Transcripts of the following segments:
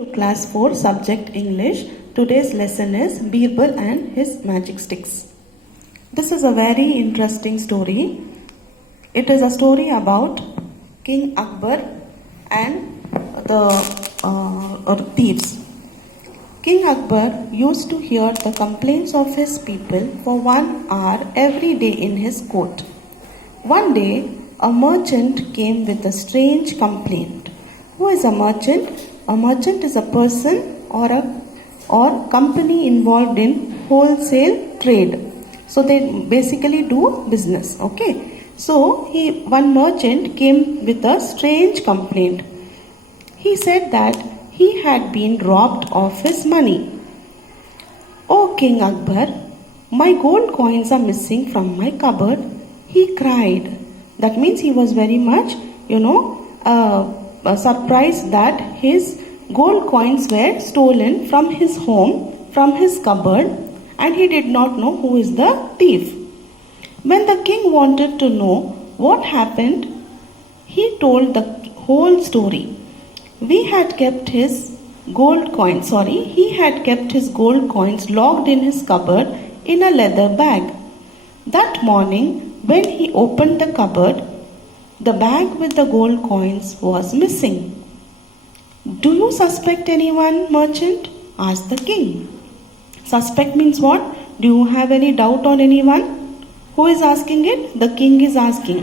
To class 4 subject English. Today's lesson is Birbal and his magic sticks. This is a very interesting story. It is a story about King Akbar and the thieves. King Akbar used to hear the complaints of his people for 1 hour every day in his court. One day, a merchant came with a strange complaint. Who is a merchant? A merchant is a person or company involved in wholesale trade. So they basically do business. Okay. So one merchant came with a strange complaint. He said that he had been robbed of his money. "Oh, King Akbar, my gold coins are missing from my cupboard," he cried. That means he was very much, surprised that his gold coins were stolen from his home, from his cupboard, and he did not know who is the thief. When the king wanted to know what happened, he told the whole story. He had kept his gold coins locked in his cupboard in a leather bag. That morning, when he opened the cupboard, the bag with the gold coins was missing. "Do you suspect anyone, merchant?" asked the king. Suspect means what? Do you have any doubt on anyone? Who is asking it? The king is asking.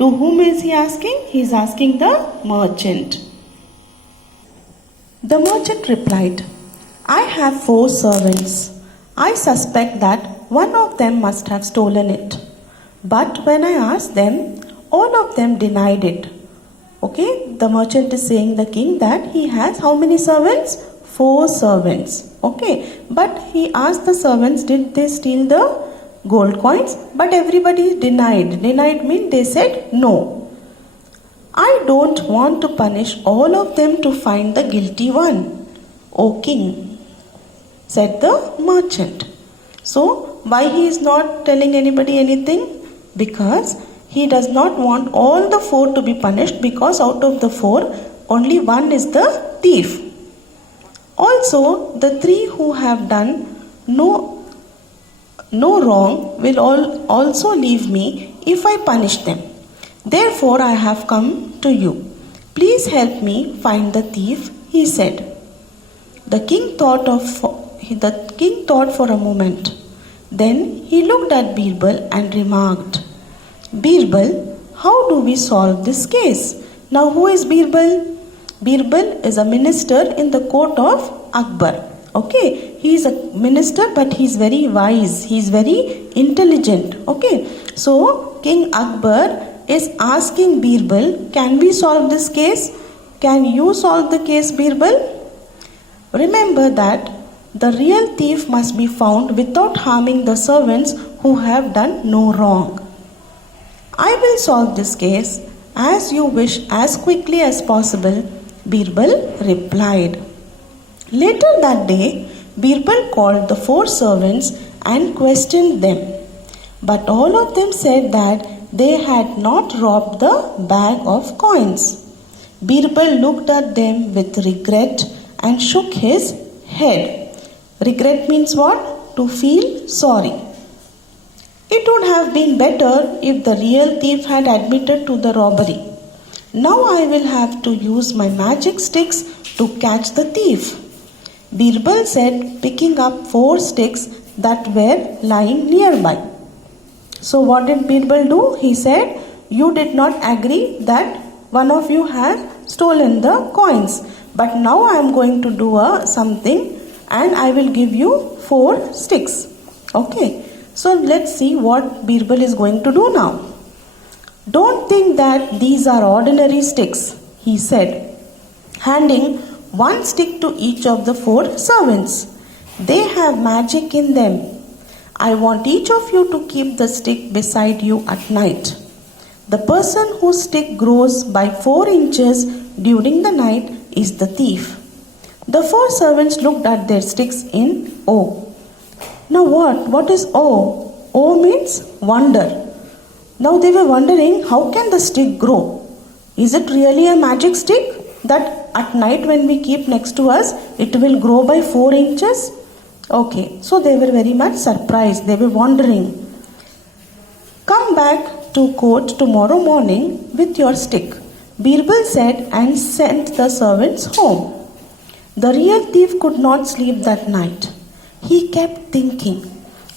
To whom is he asking? He is asking the merchant. The merchant replied, "I have 4 servants. I suspect that one of them must have stolen it. But when I asked them, all of them denied it." Okay, the merchant is saying the king that he has how many servants? 4 servants. Okay, but he asked the servants, did they steal the gold coins? But everybody denied. Denied means they said no. "I don't want to punish all of them to find the guilty one, O king," said the merchant. So, why he is not telling anybody anything? Because he does not want all the 4 to be punished, because out of the 4, only one is the thief. Also, the 3 who have done no wrong will also leave me if I punish them. Therefore, I have come to you. Please help me find the thief, he said. The king thought for a moment. Then he looked at Birbal and remarked, "Birbal, how do we solve this case?" Now, who is Birbal? Birbal is a minister in the court of Akbar. Okay, he is a minister, but he is very wise. He is very intelligent. Okay, so King Akbar is asking Birbal, can we solve this case? Can you solve the case, Birbal? Remember that the real thief must be found without harming the servants who have done no wrong. "I will solve this case as you wish as quickly as possible," Birbal replied. Later that day, Birbal called the 4 servants and questioned them. But all of them said that they had not robbed the bag of coins. Birbal looked at them with regret and shook his head. Regret means what? To feel sorry. It would have been better if the real thief had admitted to the robbery. Now I will have to use my magic sticks to catch the thief, Birbal said, picking up 4 sticks that were lying nearby. So what did Birbal do? He said, "You did not agree that one of you has stolen the coins. But now I am going to do something, and I will give you 4 sticks. Okay. So let's see what Birbal is going to do now. "Don't think that these are ordinary sticks," he said, handing 1 stick to each of the 4 servants. "They have magic in them. I want each of you to keep the stick beside you at night. The person whose stick grows by 4 inches during the night is the thief." The 4 servants looked at their sticks in awe. Now what is awe? Awe means wonder. Now they were wondering, how can the stick grow? Is it really a magic stick? that at night when we keep next to us, it will grow by 4 inches? Okay, so they were very much surprised. They were wondering. Come back to court tomorrow morning with your stick, Birbal said and sent the servants home. The real thief could not sleep that night. He kept thinking,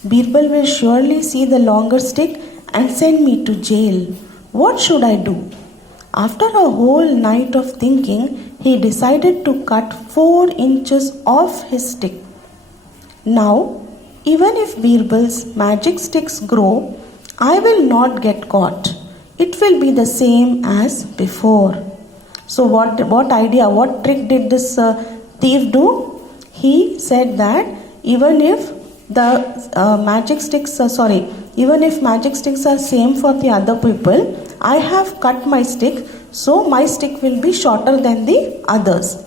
Birbal will surely see the longer stick and send me to jail. What should I do? After a whole night of thinking, he decided to cut 4 inches off his stick. Now, even if Birbal's magic sticks grow, I will not get caught. It will be the same as before. So what trick did this thief do? He said that even if magic sticks are same for the other people, I have cut my stick, so my stick will be shorter than the others.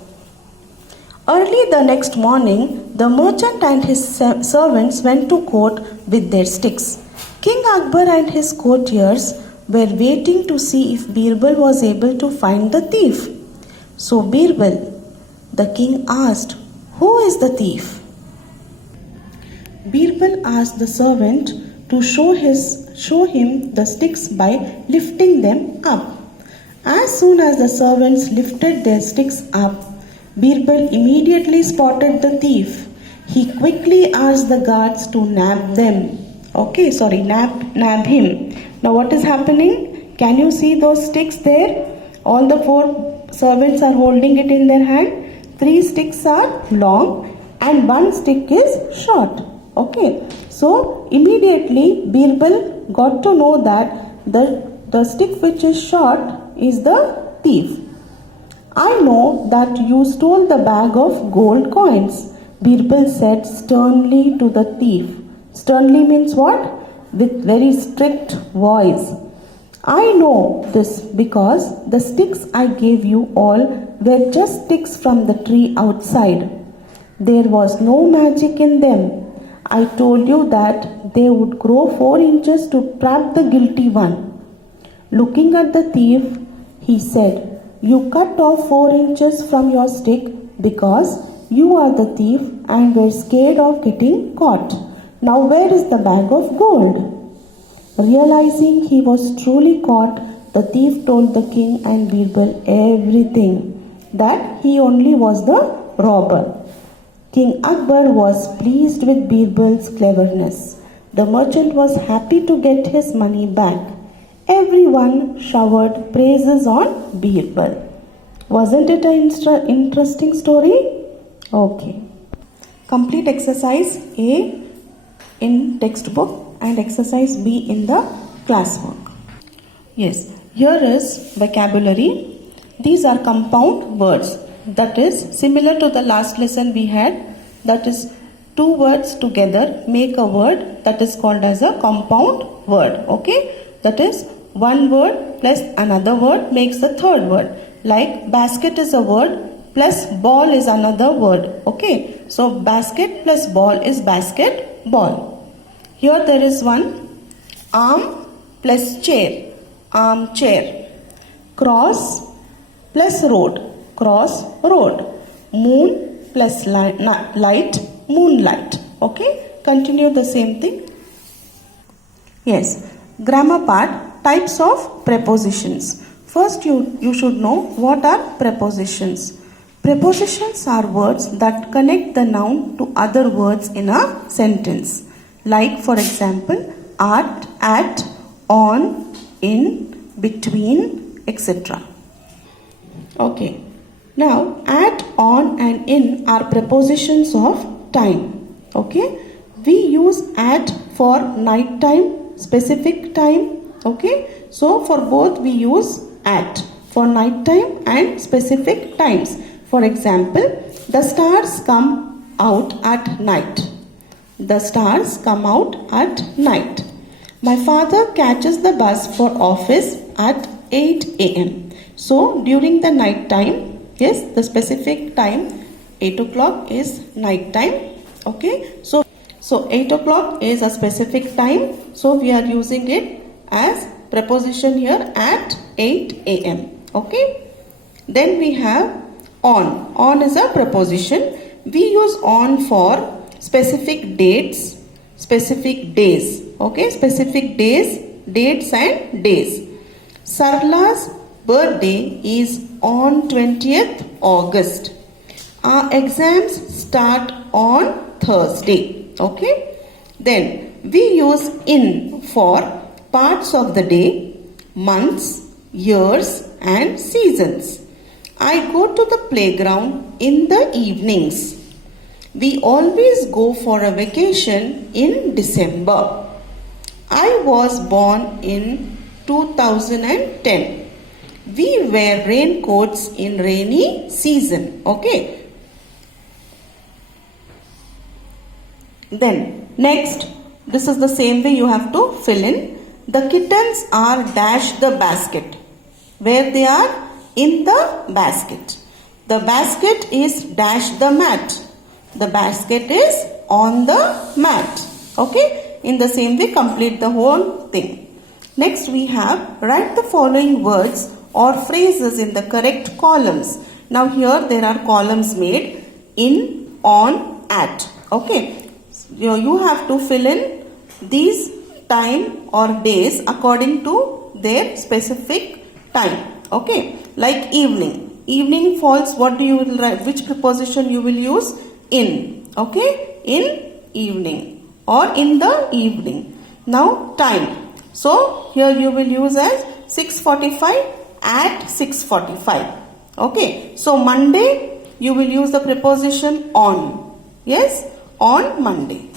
Early the next morning, the merchant and his servants went to court with their sticks. King Akbar and his courtiers were waiting to see if Birbal was able to find the thief. So Birbal, the king asked, "Who is the thief?" Birbal asked the servant to show him the sticks by lifting them up. As soon as the servants lifted their sticks up, Birbal immediately spotted the thief. He quickly asked the guards to nab him. Now what is happening? Can you see those sticks there? All the 4 servants are holding it in their hand. 3 sticks are long and 1 stick is short. Okay, so immediately Birbal got to know that the stick which is short is the thief. I know that you stole the bag of gold coins, Birbal said sternly to the thief. Sternly means what? With very strict voice. I know this because the sticks I gave you all were just sticks from the tree outside. There was no magic in them. I told you that they would grow 4 inches to trap the guilty one. Looking at the thief, he said, "You cut off 4 inches from your stick because you are the thief and were scared of getting caught. Now where is the bag of gold?" Realizing he was truly caught, the thief told the king and Birbal everything, that he only was the robber. King Akbar was pleased with Birbal's cleverness. The merchant was happy to get his money back. Everyone showered praises on Birbal. Wasn't it an interesting story? Okay. Complete exercise A in textbook and exercise B in the classwork. Yes, here is vocabulary. These are compound words. That is similar to the last lesson we had. That is 2 words together make a word that is called as a compound word. Okay, that is 1 word plus another word makes the 3rd word. Like basket is a word plus ball is another word. Okay, so basket plus ball is basket ball. Here there is one arm plus chair, arm chair. Cross plus road, cross road. Moon plus light, moonlight. Okay, continue the same thing. Yes, grammar part, types of prepositions. First you should know what are prepositions. Prepositions are words that connect the noun to other words in a sentence. Like for example, at, on, in, between, etc. Okay. Now, at, on and in are prepositions of time. Okay. We use at for night time, specific time. Okay. So, for both we use at for night time and specific times. For example, the stars come out at night. The stars come out at night. My father catches the bus for office at 8 a.m. So, during the night time, yes, the specific time, 8 o'clock is night time. Okay, so 8 o'clock is a specific time. So, we are using it as preposition here at 8 a.m. Okay. Then we have on. On is a preposition. We use on for specific dates, specific days. Okay, specific days, dates and days. Sarla's birthday is on 20th August. Our exams start on Thursday. Okay. Then we use in for parts of the day, months, years and seasons. I go to the playground in the evenings. We always go for a vacation in December. I was born in 2010. We wear raincoats in rainy season. Okay. Then next, this is the same way you have to fill in. The kittens are dash the basket. Where they are? In the basket. The basket is dash the mat. The basket is on the mat. Okay. In the same way, complete the whole thing. Next we have write the following words or phrases in the correct columns. Now here there are columns made in, on, at. Okay. You have to fill in these time or days according to their specific time. Okay. Like evening. Evening falls, what do you write? Which preposition you will use? In. Okay. In evening or in the evening. Now time. So here you will use as 6:45 at 6:45. Okay. So Monday you will use the preposition on. Yes. On Monday.